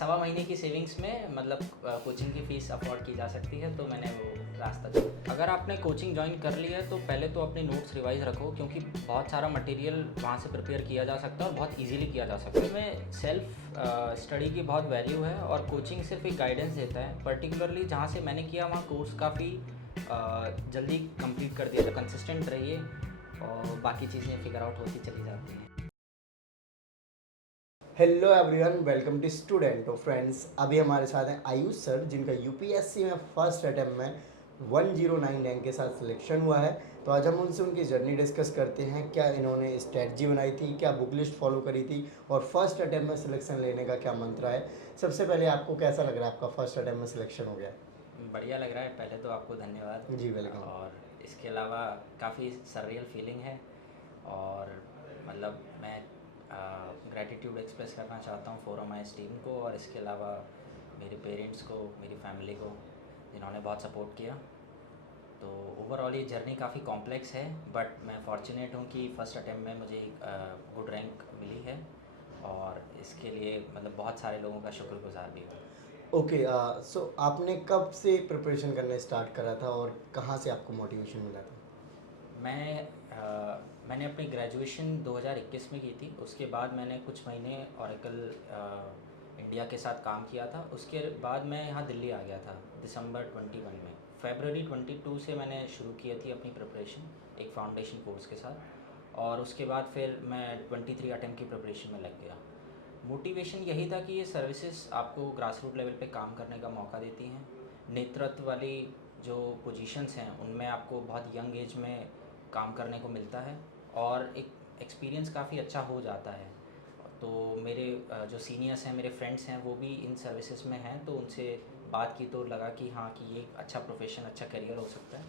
सवा महीने की सेविंग्स में मतलब कोचिंग की फ़ीस अफोर्ड की जा सकती है, तो मैंने वो रास्ता चुना। अगर आपने कोचिंग ज्वाइन कर लिया है तो पहले तो अपने नोट्स रिवाइज़ रखो, क्योंकि बहुत सारा मटेरियल वहाँ से प्रिपेयर किया जा सकता है और बहुत इजीली किया जा सकता है। इसमें सेल्फ स्टडी की बहुत वैल्यू है और कोचिंग सिर्फ एक गाइडेंस देता है। पर्टिकुलरली जहाँ से मैंने किया वहाँ कोर्स काफ़ी जल्दी कंप्लीट कर दिया। तो कंसिस्टेंट रहिए और बाकी चीज़ें फिगर आउट होती चली जाती हैं। Hello everyone, welcome to student. तो फ्रेंड्स, अभी हमारे साथ हैं आयुष सर, जिनका यूपीएससी में फर्स्ट अटैम्प्ट में 109 रैंक के साथ सिलेक्शन हुआ है। तो आज हम उनसे उनकी जर्नी डिस्कस करते हैं, क्या इन्होंने स्ट्रेटजी बनाई थी, क्या बुक लिस्ट फॉलो करी थी और फर्स्ट अटैम्प्ट में सिलेक्शन लेने का क्या मंत्र है। सबसे पहले आपको कैसा लग रहा है, आपका फर्स्ट अटैम्प्ट में सिलेक्शन हो गया? बढ़िया लग रहा है। पहले तो आपको धन्यवाद। जी वेलकम। और इसके अलावा काफ़ी सररियल फीलिंग है और मतलब मैं ग्रैटिट्यूड एक्सप्रेस करना चाहता हूँ फॉर माई टीम को और इसके अलावा मेरे पेरेंट्स को, मेरी फैमिली को, जिन्होंने बहुत सपोर्ट किया। तो ओवरऑल ये जर्नी काफ़ी कॉम्प्लेक्स है, बट मैं फॉर्चुनेट हूँ कि फ़र्स्ट अटैम्प्ट में मुझे गुड रैंक मिली है और इसके लिए मतलब बहुत सारे लोगों का शुक्रगुजार भी हूँ। ओके, सो आपने कब से प्रिपरेशन करना स्टार्ट करा था और कहाँ से आपको मोटिवेशन मिला था? मैंने अपनी ग्रेजुएशन 2021 में की थी। उसके बाद मैंने कुछ महीने ओरेकल इंडिया के साथ काम किया था। उसके बाद मैं यहाँ दिल्ली आ गया था दिसंबर 21 में। फरवरी 22 से मैंने शुरू की थी अपनी प्रिपरेशन एक फाउंडेशन कोर्स के साथ और उसके बाद फिर मैं 23 अटेम्प्ट की प्रिपरेशन में लग गया। मोटिवेशन यही था कि ये सर्विसेज आपको ग्रास रूट लेवल पे काम करने का मौका देती हैं। नेतृत्व वाली जो पोजीशंस हैं उनमें आपको बहुत यंग एज में काम करने को मिलता है और एक एक्सपीरियंस काफ़ी अच्छा हो जाता है। तो मेरे जो सीनियर्स हैं, मेरे फ्रेंड्स हैं, वो भी इन सर्विसेज में हैं, तो उनसे बात की तो लगा कि हाँ, कि ये अच्छा प्रोफेशन, अच्छा करियर हो सकता है।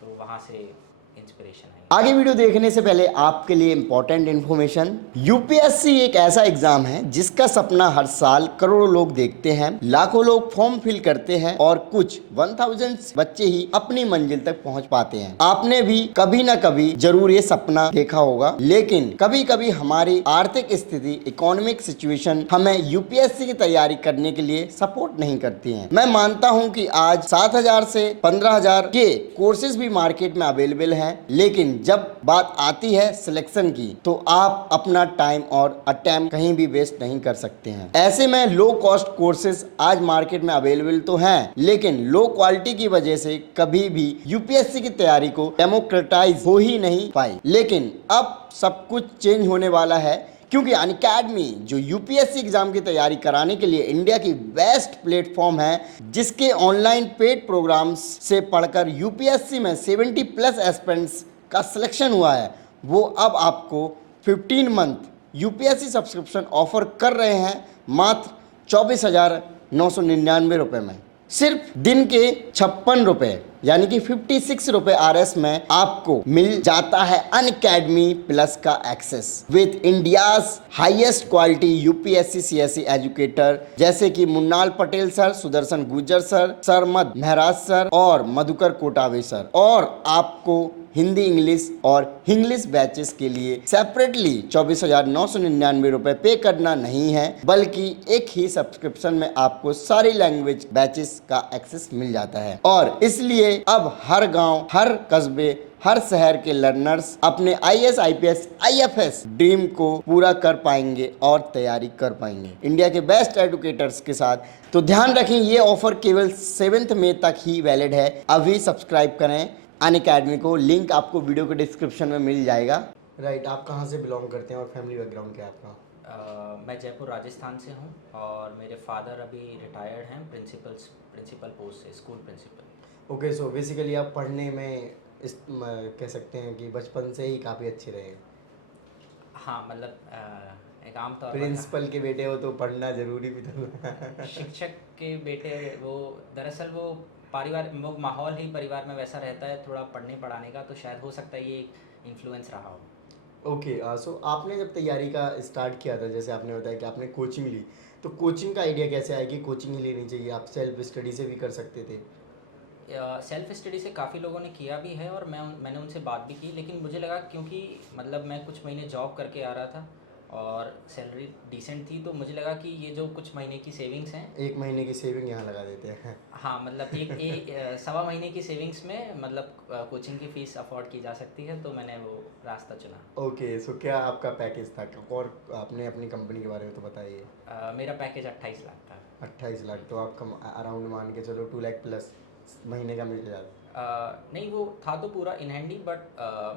तो वहाँ से इंस्पिरेशन आई। आगे वीडियो देखने से पहले आपके लिए इंपॉर्टेंट इन्फॉर्मेशन। यूपीएससी एक ऐसा एग्जाम है जिसका सपना हर साल करोड़ों लोग देखते हैं, लाखों लोग फॉर्म फिल करते हैं और कुछ 1000 बच्चे ही अपनी मंजिल तक पहुंच पाते हैं। आपने भी कभी ना कभी जरूर ये सपना देखा होगा, लेकिन कभी कभी हमारी आर्थिक स्थिति, इकोनॉमिक सिचुएशन हमें यूपीएससी की तैयारी करने के लिए सपोर्ट नहीं करती है। मैं मानता हूँ कि आज 7000 से 15000 के कोर्सेज भी मार्केट में अवेलेबल हैं, लेकिन जब बात आती है सिलेक्शन की तो आप अपना टाइम और अटेम्प्ट कहीं भी वेस्ट नहीं कर सकते हैं। ऐसे में लो कॉस्ट कोर्सेज आज मार्केट में अवेलेबल तो हैं, लेकिन लो क्वालिटी की वजह से कभी भी यूपीएससी की तैयारी को डेमोक्रेटाइज हो ही नहीं पाई। लेकिन अब सब कुछ चेंज होने वाला है, क्योंकि अनअकैडमी जो यूपीएससी एग्जाम की तैयारी कराने के लिए इंडिया की बेस्ट प्लेटफॉर्म है, जिसके ऑनलाइन पेड प्रोग्राम्स से पढ़कर यूपीएससी में 70+ एस्पिरेंट्स का सिलेक्शन हुआ है, वो अब आपको 15 मंथ यूपीएससी सब्सक्रिप्शन ऑफर कर रहे हैं मात्र 24,999 रुपये में। सिर्फ दिन के 56 रुपये यानी कि 56 रुपये आरएस में आपको मिल जाता है अनअकैडमी प्लस का access with India's highest quality UPSC CSC educator, जैसे कि Mrunal Patel sir, Sudarshan Gurjar sir, Sarmad Mehraj sir और मधुकर कोटावे सर। और आपको हिंदी, इंग्लिश और इंग्लिश बैचेस के लिए सेपरेटली 24,999 रुपये पे करना नहीं है, बल्कि एक ही सब्सक्रिप्शन में आपको सारी लैंग्वेज बैचेस का एक्सेस मिल जाता है। और इसलिए अब हर गांव, हर कस्बे, हर शहर के लर्नर्स अपने आईएएस, आईपीएस, आईएफएस ड्रीम को पूरा कर पाएंगे और तैयारी कर पाएंगे इंडिया के बेस्ट एजुकेटर्स के साथ। तो ध्यान रखें, ये ऑफर केवल 7 मई तक ही वैलिड है। अभी सब्सक्राइब करें अनअकैडमी को, लिंक आपको वीडियो के डिस्क्रिप्शन में मिल जाएगा। राइट, आप कहाँ से बिलोंग करते हैं और फैमिली बैकग्राउंड क्या है आपका? मैं जयपुर राजस्थान से हूँ और मेरे फादर अभी रिटायर्ड हैं प्रिंसिपल पोस्ट से, school principal. Okay, so basically आप पढ़ने में कह सकते हैं कि बचपन से ही काफ़ी अच्छे रहे। हाँ, मतलब एक आम तौर पर प्रिंसिपल के बेटे हो तो पढ़ना जरूरी भी था। शिक्षक के बेटे, वो दरअसल वो परिवार, वो माहौल ही परिवार में वैसा रहता है थोड़ा पढ़ने पढ़ाने का, तो शायद हो सकता है ये इन्फ्लुएंस रहा हो। ओके, सो आपने जब तैयारी का स्टार्ट किया था, जैसे आपने बताया कि आपने कोचिंग ली, तो कोचिंग का आइडिया कैसे आया कि कोचिंग ही लेनी चाहिए? आप सेल्फ स्टडी से भी कर सकते थे। सेल्फ स्टडी से काफ़ी लोगों ने किया भी है और मैंने उनसे बात भी की, लेकिन मुझे लगा क्योंकि मतलब मैं कुछ महीने जॉब करके आ रहा था और सैलरी डिसेंट थी, तो मुझे लगा कि ये जो कुछ महीने की सेविंग्स हैं, 1 महीने की सेविंग यहाँ लगा देते हैं। हाँ मतलब सवा महीने की सेविंग्स में मतलब कोचिंग की फ़ीस अफोर्ड की जा सकती है, तो मैंने वो रास्ता चुना। ओके, सो क्या आपका पैकेज था? और आपने अपनी कंपनी के बारे में तो बताइए। मेरा पैकेज 28 लाख था। 28 लाख, तो आप कम अराउंड मान के चलो 2 लाख प्लस महीने का मिल जाता। नहीं, वो था तो पूरा इन हैंड ही, बट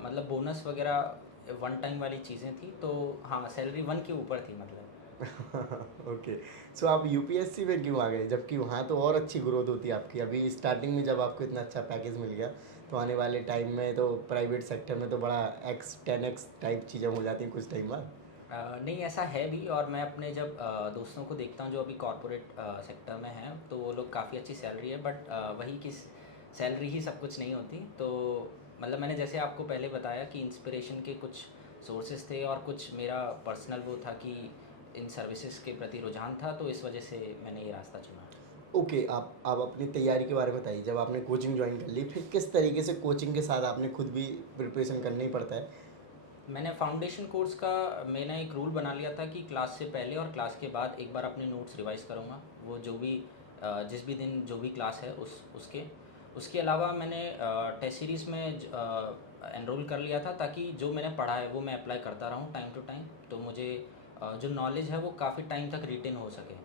मतलब बोनस वगैरह वन टाइम वाली चीज़ें थी, तो हाँ सैलरी वन के ऊपर थी मतलब। ओके, सो आप यूपीएससी में क्यों आ गए, जबकि वहाँ तो और अच्छी ग्रोथ होती है आपकी? अभी स्टार्टिंग में जब आपको इतना अच्छा पैकेज मिल गया, तो आने वाले टाइम में तो प्राइवेट सेक्टर में तो बड़ा एक्स 10x टाइप चीज़ें हो जाती हैं कुछ टाइम बाद। नहीं ऐसा है भी, और मैं अपने जब दोस्तों को देखता हूँ जो अभी कॉरपोरेट सेक्टर में हैं, तो वो लोग काफ़ी अच्छी सैलरी है, बट वही कि सैलरी ही सब कुछ नहीं होती। तो मतलब मैंने जैसे आपको पहले बताया कि इंस्पिरेशन के कुछ सोर्सेज थे, और कुछ मेरा पर्सनल वो था कि इन सर्विसेज के प्रति रुझान था, तो इस वजह से मैंने ये रास्ता चुना। ओके, आप अपनी तैयारी के बारे में बताइए। जब आपने कोचिंग ज्वाइन कर ली, फिर किस तरीके से कोचिंग के साथ आपने खुद भी प्रिपरेशन करना ही पड़ता है? मैंने फाउंडेशन कोर्स का मैंने एक रूल बना लिया था कि क्लास से पहले और क्लास के बाद एक बार अपने नोट्स रिवाइज़ करूँगा। वो जो भी जिस भी दिन जो भी क्लास है उसके अलावा मैंने टेस्ट सीरीज़ में एनरोल कर लिया था, ताकि जो मैंने पढ़ा है वो मैं अप्लाई करता रहूँ टाइम टू टाइम, तो मुझे जो नॉलेज है वो काफ़ी टाइम तक रिटेन हो सके।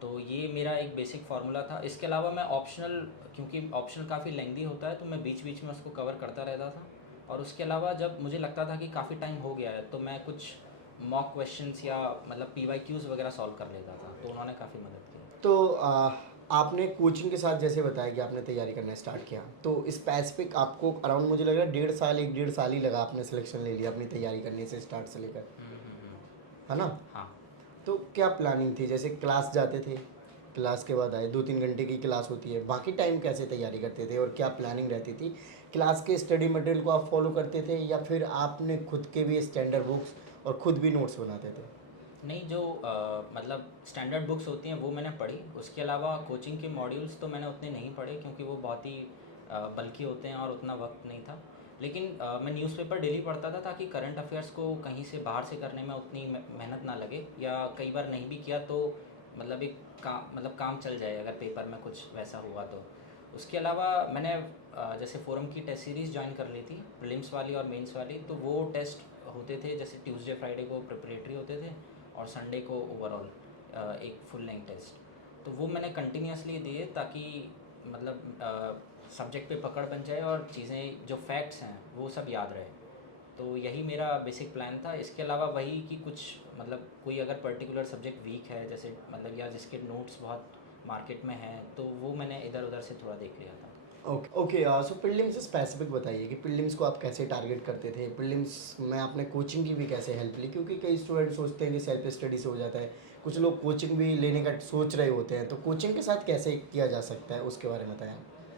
तो ये मेरा एक बेसिक फार्मूला था। इसके अलावा मैं ऑप्शनल, क्योंकि ऑप्शनल काफ़ी लेंदी होता है, तो मैं बीच बीच में उसको कवर करता रहता था। और उसके अलावा जब मुझे लगता था कि काफ़ी टाइम हो गया है, तो मैं कुछ मॉक क्वेश्चंस या मतलब पीवाईक्यूज़ वगैरह सॉल्व कर लेता था, तो उन्होंने काफ़ी मदद की। तो आपने कोचिंग के साथ जैसे बताया कि आपने तैयारी करना स्टार्ट किया, तो स्पेसिफिक आपको अराउंड मुझे लग रहा है 1.5 साल, 1 1.5 साल ही लगा आपने सिलेक्शन ले लिया अपनी तैयारी करने से स्टार्ट से लेकर, है ना? हाँ। तो क्या प्लानिंग थी? जैसे क्लास जाते थे, क्लास के बाद आए, 2 3 घंटे की क्लास होती है, बाकी टाइम कैसे तैयारी करते थे और क्या प्लानिंग रहती थी? क्लास के स्टडी मटेरियल को आप फॉलो करते थे या फिर आपने खुद के भी स्टैंडर्ड बुक्स और खुद भी नोट्स बनाते थे? नहीं, जो मतलब स्टैंडर्ड बुक्स होती हैं वो मैंने पढ़ी। उसके अलावा कोचिंग के मॉड्यूल्स तो मैंने उतने नहीं पढ़े, क्योंकि वो बहुत ही बल्कि होते हैं और उतना वक्त नहीं था। लेकिन मैं न्यूज़पेपर डेली पढ़ता था, ताकि करंट अफेयर्स को कहीं से बाहर से करने में उतनी मेहनत ना लगे, या कई बार नहीं भी किया तो मतलब एक काम चल जाए अगर पेपर में कुछ वैसा हुआ तो। उसके अलावा मैंने जैसे फोरम की टेस्ट सीरीज़ ज्वाइन कर ली थी, प्रीलिम्स वाली और मेंस वाली, तो वो टेस्ट होते थे, जैसे ट्यूसडे फ्राइडे को प्रिपरेटरी होते थे, और संडे को ओवरऑल एक फुल लेंथ टेस्ट। तो वो मैंने कंटिन्यूसली दिए, ताकि मतलब सब्जेक्ट पे पकड़ बन जाए और चीज़ें जो फैक्ट्स हैं वो सब याद रहे। तो यही मेरा बेसिक प्लान था। इसके अलावा वही कि कुछ मतलब कोई अगर पर्टिकुलर सब्जेक्ट वीक है, जैसे मतलब या जिसके नोट्स बहुत मार्केट में हैं, तो वो मैंने इधर उधर से थोड़ा देख लिया था। ओके ओके, सो प्रीलिम्स स्पेसिफिक बताइए कि प्रीलिम्स को आप कैसे टारगेट करते थे? प्रीलिम्स में आपने कोचिंग की भी कैसे हेल्प ली? क्योंकि कई स्टूडेंट सोचते हैं कि सेल्फ स्टडी से हो जाता है, कुछ लोग कोचिंग भी लेने का सोच रहे होते हैं, तो कोचिंग के साथ कैसे किया जा सकता है उसके बारे में बताएं।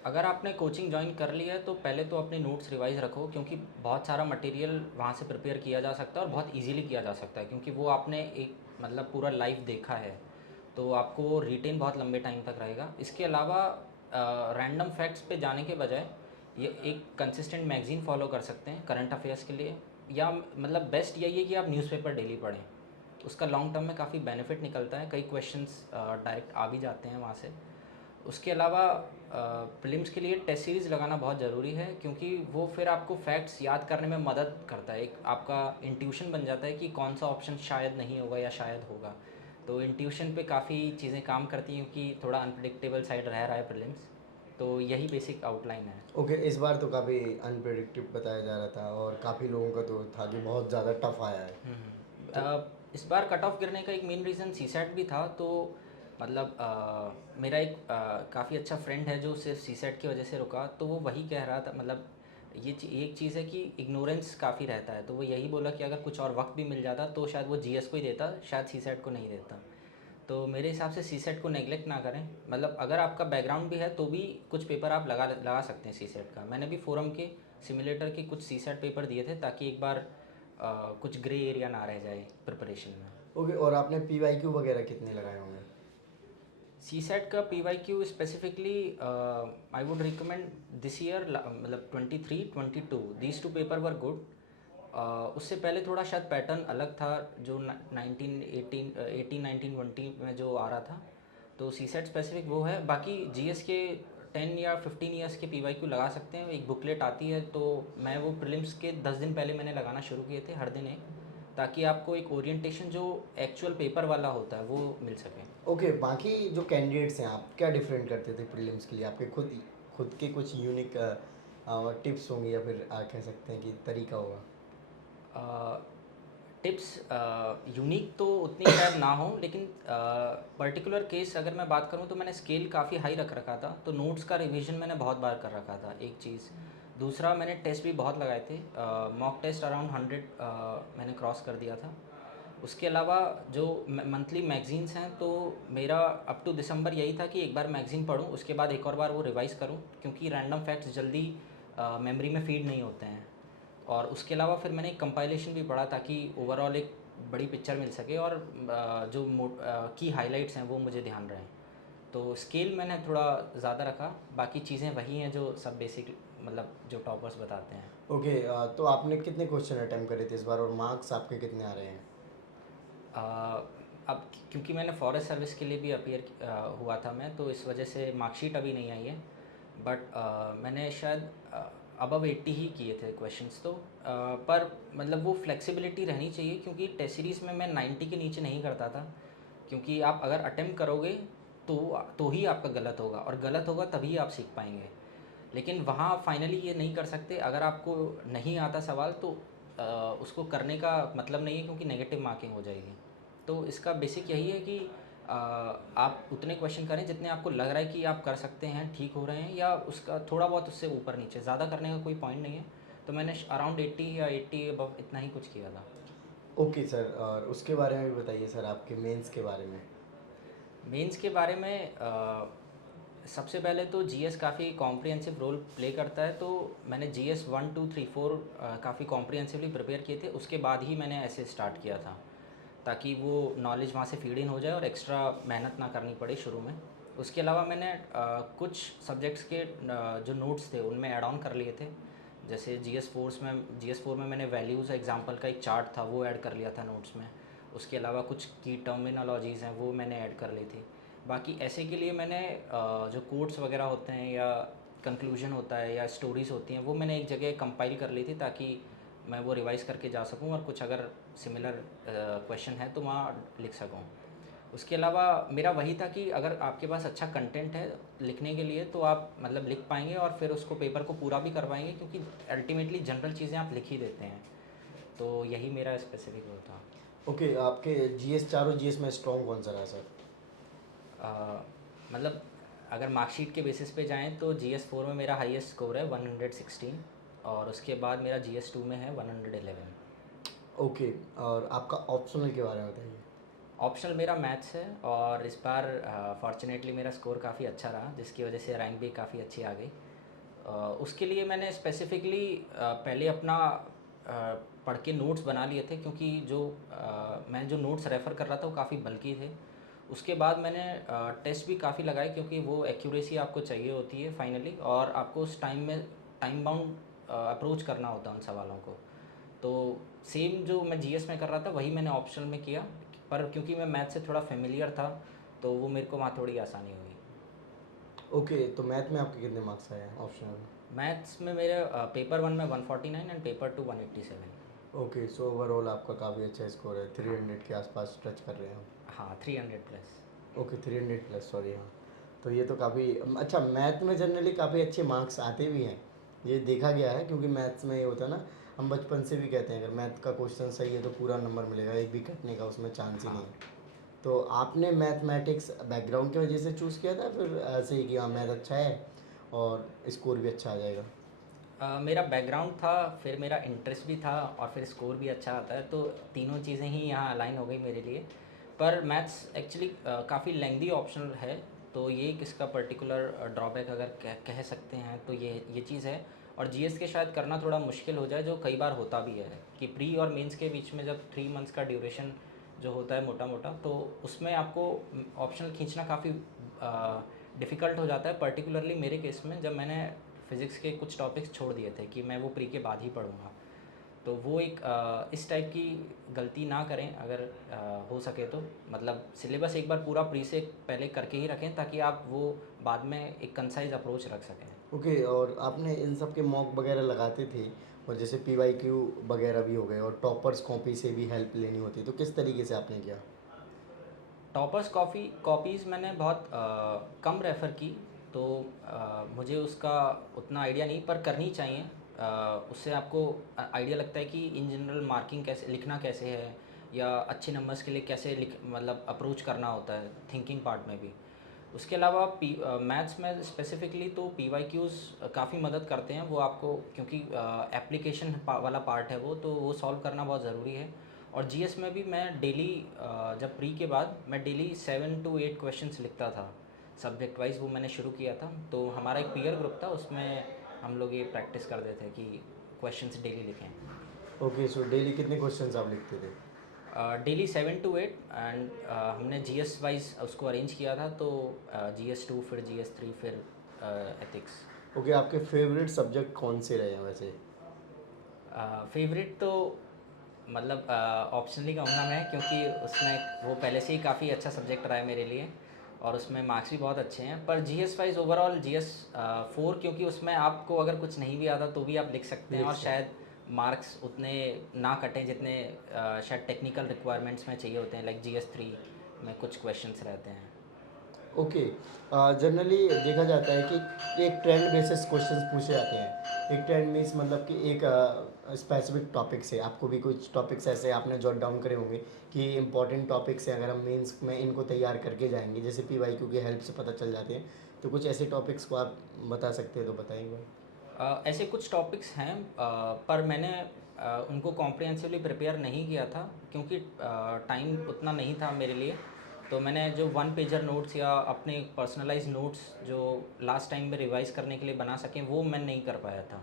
अगर आपने कोचिंग ज्वाइन कर लिया है, तो पहले तो अपने नोट्स रिवाइज रखो, क्योंकि बहुत सारा मटेरियल वहाँ से प्रिपेयर किया जा सकता है और बहुत इजीली किया जा सकता है, क्योंकि वो आपने एक मतलब पूरा लाइव देखा है, तो आपको रिटेन बहुत लंबे टाइम तक रहेगा। इसके अलावा रैंडम फैक्ट्स पे जाने के बजाय ये एक कंसिस्टेंट मैगज़ीन फॉलो कर सकते हैं करंट अफेयर्स के लिए, या मतलब बेस्ट यही है कि आप न्यूज़पेपर डेली पढ़ें। उसका लॉन्ग टर्म में काफ़ी बेनिफिट निकलता है, कई क्वेश्चंस डायरेक्ट आ भी जाते हैं वहाँ से। उसके अलावा प्रीलिम्स के लिए टेस्ट सीरीज़ लगाना बहुत ज़रूरी है, क्योंकि वो फिर आपको फैक्ट्स याद करने में मदद करता है। एक आपका इंट्यूशन बन जाता है कि कौन सा ऑप्शन शायद नहीं होगा या शायद होगा। तो इंट्यूशन पे काफ़ी चीज़ें काम करती हैं, क्योंकि थोड़ा अनप्रिडिक्टेबल साइड रह रहा है प्रीलिम्स। तो यही बेसिक आउटलाइन है। ओके, इस बार तो काफ़ी अनप्रिडिक्टिव बताया जा रहा था और काफ़ी लोगों का तो था कि बहुत ज़्यादा टफ आया है। तो इस बार कट ऑफ गिरने का एक मेन रीज़न सीसैट भी था। तो मतलब मेरा एक काफ़ी अच्छा फ्रेंड है जो सिर्फ सीसैट की वजह से रुका, तो वो वही कह रहा था, मतलब एक चीज़ है कि इग्नोरेंस काफ़ी रहता है, तो वो यही बोला कि अगर कुछ और वक्त भी मिल जाता तो शायद वो जीएस को ही देता, शायद सीसैट को नहीं देता। तो मेरे हिसाब से सीसैट को नेगलेक्ट ना करें। मतलब अगर आपका बैकग्राउंड भी है तो भी कुछ पेपर आप लगा सकते हैं सीसैट का। मैंने भी फोरम के सिमुलेटर के कुछ सीसैट पेपर दिए थे, ताकि एक बार कुछ ग्रे एरिया ना रह जाए प्रिपरेशन में। ओके, और आपने पीवाईक्यू वगैरह कितने लगाए होंगे? सीसैट का PYQ specifically I would recommend this year, मतलब 23 22 these two paper were good. उससे पहले थोड़ा शायद पैटर्न अलग था जो 19 में जो आ रहा था, तो सी सेट स्पेसिफिक वो है। बाकी जीएस के 10 या 15 ईयर्स के पीवाईक्यू लगा सकते हैं, एक बुकलेट आती है, तो मैं वो प्रीलिम्स के 10 दिन पहले मैंने लगाना शुरू किए थे, हर दिन एक, ताकि आपको एक ओरिएंटेशन जो एक्चुअल पेपर वाला होता है वो मिल सके। ओके, बाकी जो कैंडिडेट्स हैं, आप क्या डिफरेंट करते थे प्रीलिम्स के लिए? आपके खुद के कुछ यूनिक टिप्स होंगे या फिर कह सकते हैं कि तरीका होगा? टिप्स यूनिक तो उतनी शायद ना हो, लेकिन पर्टिकुलर केस अगर मैं बात करूं तो मैंने स्केल काफ़ी हाई रख रखा था, तो नोट्स का रिवीजन मैंने बहुत बार कर रखा था, एक चीज़। दूसरा, मैंने टेस्ट भी बहुत लगाए थे, मॉक टेस्ट अराउंड 100 मैंने क्रॉस कर दिया था। उसके अलावा जो मंथली मैगजीन्स हैं, तो मेरा अप टू दिसंबर यही था कि एक बार मैगज़ीन पढूं, उसके बाद एक और बार वो रिवाइज़ करूं, क्योंकि रैंडम फैक्ट्स जल्दी मेमोरी में फीड नहीं होते हैं। और उसके अलावा फिर मैंने एक कंपाइलेशन भी पढ़ा, ताकि ओवरऑल एक बड़ी पिक्चर मिल सके और जो की हाइलाइट्स हैं वो मुझे ध्यान रहें। तो स्केल मैंने थोड़ा ज़्यादा रखा, बाकी चीज़ें वही हैं जो सब बेसिक, मतलब जो टॉपर्स बताते हैं। ओके, तो आपने कितने क्वेश्चन अटेम्प्ट करे थे इस बार और मार्क्स आपके कितने आ रहे हैं? अब क्योंकि मैंने फॉरेस्ट सर्विस के लिए भी अपीयर हुआ था मैं, तो इस वजह से मार्कशीट अभी नहीं आई है, बट मैंने शायद अबव 80 ही किए थे क्वेश्चंस, तो पर मतलब वो फ्लेक्सिबिलिटी रहनी चाहिए, क्योंकि टेस्ट सीरीज़ में मैं 90 के नीचे नहीं करता था, क्योंकि आप अगर अटेम्प्ट करोगे तो ही आपका गलत होगा, और गलत होगा तभी आप सीख पाएंगे। लेकिन वहाँ फाइनली ये नहीं कर सकते, अगर आपको नहीं आता सवाल तो उसको करने का मतलब नहीं है, क्योंकि नेगेटिव मार्किंग हो जाएगी। तो इसका बेसिक यही है कि आप उतने क्वेश्चन करें जितने आपको लग रहा है कि आप कर सकते हैं, ठीक हो रहे हैं, या उसका थोड़ा बहुत उससे ऊपर नीचे, ज़्यादा करने का कोई पॉइंट नहीं है। तो मैंने अराउंड 80 या 80 अबव इतना ही कुछ किया था। ओके सर, और उसके बारे में भी बताइए सर, आपके मेंस के बारे में। मेंस के बारे में सबसे पहले तो जीएस काफ़ी कॉम्प्रिहेंसिव रोल प्ले करता है, तो मैंने जीएस 1 2 3 4 काफ़ी कॉम्प्रिहेंसिवली प्रिपेयर किए थे, उसके बाद ही मैंने ऐसे स्टार्ट किया था, ताकि वो नॉलेज वहाँ से फीड इन हो जाए और एक्स्ट्रा मेहनत ना करनी पड़े शुरू में। उसके अलावा मैंने कुछ सब्जेक्ट्स के जो नोट्स थे उनमें ऐड ऑन कर लिए थे, जैसे जीएस 4 में मैंने वैल्यूज़ एग्जांपल का एक चार्ट था वो ऐड कर लिया था नोट्स में। उसके अलावा कुछ की टर्मिनोलॉजीज़ हैं वो मैंने ऐड कर ली थी। बाकी ऐसे के लिए मैंने जो कोट्स वगैरह होते हैं या कंक्लूजन होता है या स्टोरीज़ होती हैं वो मैंने एक जगह कंपाइल कर ली थी, ताकि मैं वो रिवाइज़ करके जा सकूं और कुछ अगर सिमिलर क्वेश्चन है तो वहाँ लिख सकूं। उसके अलावा मेरा वही था कि अगर आपके पास अच्छा कंटेंट है लिखने के लिए तो आप मतलब लिख पाएंगे और फिर उसको पेपर को पूरा भी कर पाएंगे, क्योंकि अल्टीमेटली जनरल चीज़ें आप लिख ही देते हैं। तो यही मेरा स्पेसिफिक वो था। ओके, आपके जीएस, चारों जीएस में स्ट्रॉन्ग कौन सा रहा सर? मतलब अगर मार्कशीट के बेसिस पे जाएं तो जीएस 4 में मेरा हाईएस्ट स्कोर है 116, और उसके बाद मेरा जीएस 2 में है 111। ओके, और आपका ऑप्शनल के बारे में बताइए। ऑप्शनल मेरा मैथ्स है, और इस बार फॉर्चुनेटली मेरा स्कोर काफ़ी अच्छा रहा, जिसकी वजह से रैंक भी काफ़ी अच्छी आ गई। उसके लिए मैंने स्पेसिफिकली पहले अपना पढ़ के नोट्स बना लिए थे, क्योंकि मैं जो नोट्स रेफ़र कर रहा था वो काफ़ी बल्कि थे। उसके बाद मैंने टेस्ट भी काफ़ी लगाए, क्योंकि वो एक्यूरेसी आपको चाहिए होती है फाइनली, और आपको उस टाइम बाउंड अप्रोच करना होता है उन सवालों को। तो सेम जो मैं जीएस में कर रहा था वही मैंने ऑप्शनल में किया, पर क्योंकि मैं मैथ से थोड़ा फेमिलियर था तो वो मेरे को वहाँ थोड़ी आसानी हुई। ओके, तो मैथ में आपके कितने मार्क्स आए हैं ऑप्शनल में? मैथ्स में मेरे पेपर 1 में 149 and paper 2 187। Okay, so overall आपका काफ़ी अच्छा स्कोर है, 300 के आसपास टच कर रहे हैं हम। हाँ, 300 प्लस। ओके, 300 प्लस, सॉरी, हाँ। तो ये तो काफ़ी अच्छा, मैथ में जनरली काफ़ी अच्छे मार्क्स आते भी हैं, ये देखा गया है, क्योंकि मैथ्स में ये होता है ना, हम बचपन से भी कहते हैं अगर मैथ का क्वेश्चन सही है तो पूरा नंबर मिलेगा, एक भी कटने का उसमें चांस ही नहीं है। तो आपने मैथमेटिक्स बैकग्राउंड की वजह से चूज़ किया था, फिर ऐसे ही कि हाँ मैथ अच्छा है और स्कोर भी अच्छा आ जाएगा? मेरा बैकग्राउंड था, फिर मेरा इंटरेस्ट भी था, और फिर स्कोर भी अच्छा आता है, तो तीनों चीज़ें ही यहाँ अलाइन हो गई मेरे लिए। पर मैथ्स एक्चुअली काफ़ी लेंदी ऑप्शनल है, तो ये एक इसका पर्टिकुलर ड्रॉबैक अगर कह सकते हैं तो ये चीज़ है। और जीएस के शायद करना थोड़ा मुश्किल हो जाए, जो कई बार होता भी है कि प्री और मेंस के बीच में जब 3 मंथ्स का ड्यूरेशन जो होता है मोटा मोटा, तो उसमें आपको ऑप्शनल खींचना काफ़ी डिफ़िकल्ट हो जाता है, पर्टिकुलरली मेरे केस में जब मैंने फ़िज़िक्स के कुछ टॉपिक्स छोड़ दिए थे कि मैं वो प्री के बाद ही पढ़ूँगा। तो वो एक इस टाइप की गलती ना करें अगर हो सके तो, मतलब सिलेबस एक बार पूरा प्री से पहले करके ही रखें ताकि आप वो बाद में एक कंसाइज अप्रोच रख सकें। ओके, और आपने इन सब के मॉक वगैरह लगाते थे, और जैसे पीवाईक्यू वगैरह भी हो गए, और टॉपर्स कॉपी से भी हेल्प लेनी होती है, तो किस तरीके से आपने किया? टॉपर्स कॉपीज़ मैंने बहुत कम रेफ़र की, तो मुझे उसका उतना आइडिया नहीं, पर करनी चाहिए। उससे आपको आइडिया लगता है कि इन जनरल मार्किंग कैसे लिखना कैसे है, या अच्छे नंबर्स के लिए कैसे लिख मतलब अप्रोच करना होता है थिंकिंग पार्ट में भी। उसके अलावा मैथ्स में स्पेसिफिकली तो पीवाईक्यूज़ काफ़ी मदद करते हैं, वो आपको क्योंकि एप्लीकेशन वाला पार्ट है वो, तो वो सॉल्व करना बहुत ज़रूरी है। और जीएस में भी मैं डेली जब प्री के बाद मैं डेली 7 to 8 क्वेश्चंस लिखता था सब्जेक्ट वाइज, वो मैंने शुरू किया था। तो हमारा एक पीयर ग्रुप था, उसमें हम लोग ये प्रैक्टिस करते थे कि क्वेश्चंस डेली लिखें। ओके, सो डेली कितने क्वेश्चंस आप लिखते थे? डेली 7 to 8, एंड हमने जीएस वाइज उसको अरेंज किया था, तो GS2 फिर GS3 फिर एथिक्स। ओके, आपके फेवरेट सब्जेक्ट कौन से रहे हैं वैसे? फेवरेट तो मतलब ऑप्शनली कहूँगा मैं, क्योंकि उसमें वो पहले से ही काफ़ी अच्छा सब्जेक्ट रहा है मेरे लिए, और उसमें मार्क्स भी बहुत अच्छे हैं। पर जीएस वाइज ओवरऑल GS4, क्योंकि उसमें आपको अगर कुछ नहीं भी आता तो भी आप लिख सकते हैं, लिख और सकते शायद मार्क्स उतने ना कटें जितने शायद टेक्निकल रिक्वायरमेंट्स में चाहिए होते हैं, लाइक GS3 में कुछ क्वेश्चंस रहते हैं। ओके, जनरली देखा जाता है कि एक ट्रेंड बेसिस क्वेश्चंस पूछे जाते हैं। एक ट्रेंड मीन्स मतलब कि एक स्पेसिफिक टॉपिक से आपको भी कुछ टॉपिक्स ऐसे आपने जॉट डाउन करे होंगे कि इंपॉर्टेंट टॉपिक्स हैं, अगर हम मेंस में इनको तैयार करके जाएंगे, जैसे पीवाईक्यू की हेल्प से पता चल जाते हैं, तो कुछ ऐसे टॉपिक्स को आप बता सकते हैं तो बताएंगे? ऐसे कुछ टॉपिक्स हैं, पर मैंने उनको कॉम्प्रिहेंसिवली प्रिपेयर नहीं किया था, क्योंकि टाइम उतना नहीं था मेरे लिए। तो मैंने जो 1 पेजर नोट्स या अपने पर्सनलाइज नोट्स जो लास्ट टाइम में रिवाइज करने के लिए बना सकें, वो मैं नहीं कर पाया था।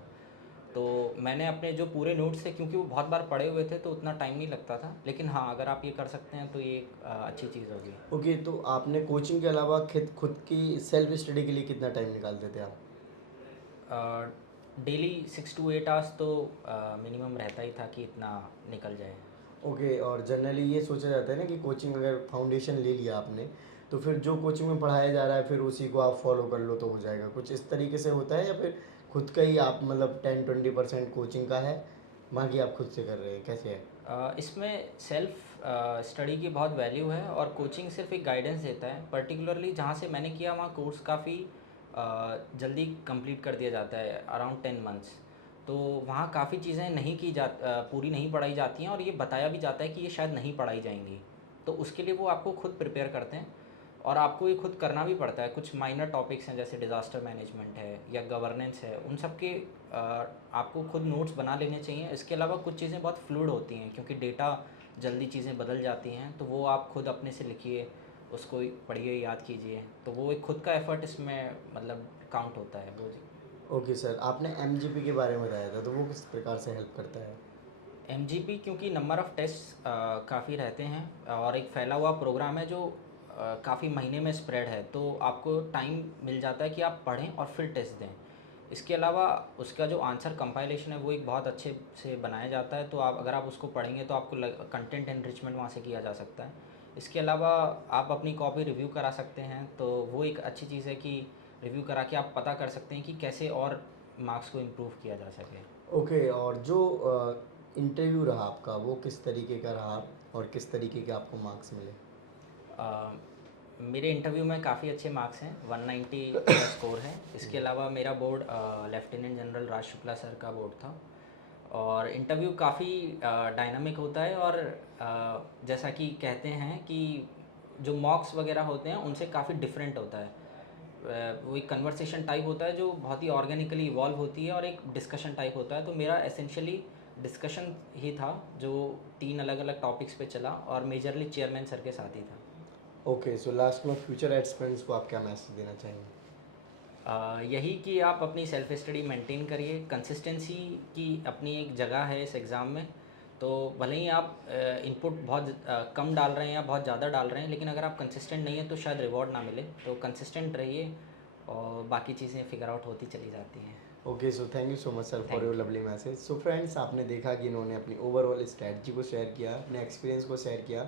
तो मैंने अपने जो पूरे नोट्स थे, क्योंकि वो बहुत बार पढ़े हुए थे, तो उतना टाइम नहीं लगता था। लेकिन हाँ, अगर आप ये कर सकते हैं तो ये एक अच्छी चीज़ होगी। ओके, तो आपने कोचिंग के अलावा खुद की सेल्फ स्टडी के लिए कितना टाइम निकालते थे आप? डेली 6 to 8 आवर्स तो मिनिमम रहता ही था कि इतना निकल जाए। ओके, और जनरली ये सोचा जाता है ना कि कोचिंग अगर फाउंडेशन ले लिया आपने, तो फिर जो कोचिंग में पढ़ाया जा रहा है फिर उसी को आप फॉलो कर लो तो हो जाएगा, कुछ इस तरीके से होता है, या फिर खुद का ही आप मतलब 10-20% कोचिंग का है, बाकी आप खुद से कर रहे हैं, कैसे है? इसमें सेल्फ स्टडी की बहुत वैल्यू है, और कोचिंग सिर्फ एक गाइडेंस देता है। पर्टिकुलरली जहाँ से मैंने किया वहाँ कोर्स काफ़ी जल्दी कंप्लीट कर दिया जाता है, अराउंड 10 months। तो वहाँ काफ़ी चीज़ें नहीं की पूरी नहीं पढ़ाई जाती हैं, और ये बताया भी जाता है कि ये शायद नहीं पढ़ाई जाएंगी। तो उसके लिए वो आपको खुद प्रिपेयर करते हैं, और आपको ये खुद करना भी पड़ता है। कुछ माइनर टॉपिक्स हैं जैसे डिज़ास्टर मैनेजमेंट है या गवर्नेंस है, उन सब के आपको खुद नोट्स बना लेने चाहिए। इसके अलावा कुछ चीज़ें बहुत फ्लूइड होती हैं, क्योंकि डेटा जल्दी चीज़ें बदल जाती हैं, तो वो आप खुद अपने से लिखिए, उसको पढ़िए, याद कीजिए। तो वो एक खुद का एफर्ट इसमें मतलब काउंट होता है वो। ओके सर, आपने एमजीपी के बारे में बताया था, तो वो किस प्रकार से हेल्प करता है? एमजीपी क्योंकि नंबर ऑफ़ टेस्ट काफ़ी रहते हैं, और एक फैला हुआ प्रोग्राम है जो काफ़ी महीने में स्प्रेड है, तो आपको टाइम मिल जाता है कि आप पढ़ें और फिर टेस्ट दें। इसके अलावा उसका जो आंसर कंपाइलेशन है वो एक बहुत अच्छे से बनाया जाता है, तो आप अगर आप उसको पढ़ेंगे तो आपको कंटेंट एनरिचमेंट वहाँ से किया जा सकता है। इसके अलावा आप अपनी कॉपी रिव्यू करा सकते हैं, तो वो एक अच्छी चीज़ है कि रिव्यू करा के आप पता कर सकते हैं कि कैसे और मार्क्स को इम्प्रूव किया जा सके। ओके, और जो इंटरव्यू रहा आपका वो किस तरीके का रहा, और किस तरीके के आपको मार्क्स मिले? अ, मेरे इंटरव्यू में काफ़ी अच्छे मार्क्स हैं, 190 मेरा स्कोर है। इसके अलावा मेरा बोर्ड लेफ्टिनेंट जनरल राज शुक्ला सर का बोर्ड था, और इंटरव्यू काफ़ी डायनामिक होता है, और जैसा कि कहते हैं कि जो मॉक्स वगैरह होते हैं उनसे काफ़ी डिफरेंट होता है। वो एक कन्वर्सेशन टाइप होता है जो बहुत ही ऑर्गेनिकली इवॉल्व होती है, और एक डिस्कशन टाइप होता है। तो मेरा एसेंशियली डिस्कशन ही था, जो 3 अलग अलग टॉपिक्स पे चला, और मेजरली चेयरमैन सर के साथ ही था। ओके, सो लास्ट में फ्यूचर एस्पिरेंट्स को आप क्या मैसेज देना चाहेंगे? यही कि आप अपनी सेल्फ स्टडी मेंटेन करिए। कंसिस्टेंसी की अपनी एक जगह है इस एग्ज़ाम में, तो भले ही आप इनपुट बहुत कम डाल रहे हैं या बहुत ज़्यादा डाल रहे हैं, लेकिन अगर आप कंसिस्टेंट नहीं हैं तो शायद रिवॉर्ड ना मिले। तो कंसिस्टेंट रहिए, और बाकी चीज़ें फिगर आउट होती चली जाती हैं। Okay, so thank you so much sir for your lovely message. So friends, आपने देखा कि इन्होंने अपनी ओवरऑल स्ट्रैटेजी को शेयर किया, अपने एक्सपीरियंस को शेयर किया।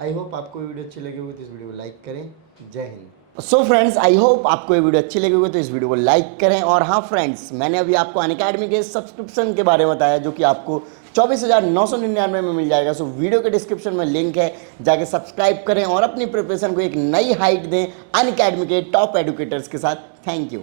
आई होप आपको ये वीडियो अच्छी लगी होगी, तो इस वीडियो को लाइक करें। जय Hind. So friends, I hope आपको ये वीडियो अच्छी लगी होगी, तो इस वीडियो को लाइक करें। और हाँ फ्रेंड्स, मैंने अभी आपको अनअकैडमी के सब्सक्रिप्शन के बारे में बताया, जो कि आपको 24,999 में मिल जाएगा। सो वीडियो के डिस्क्रिप्शन में लिंक है, जाके सब्सक्राइब करें और अपनी प्रिपरेशन को एक नई हाइट दें अनअकैडमी के टॉप एडुकेटर्स के साथ। Thank you.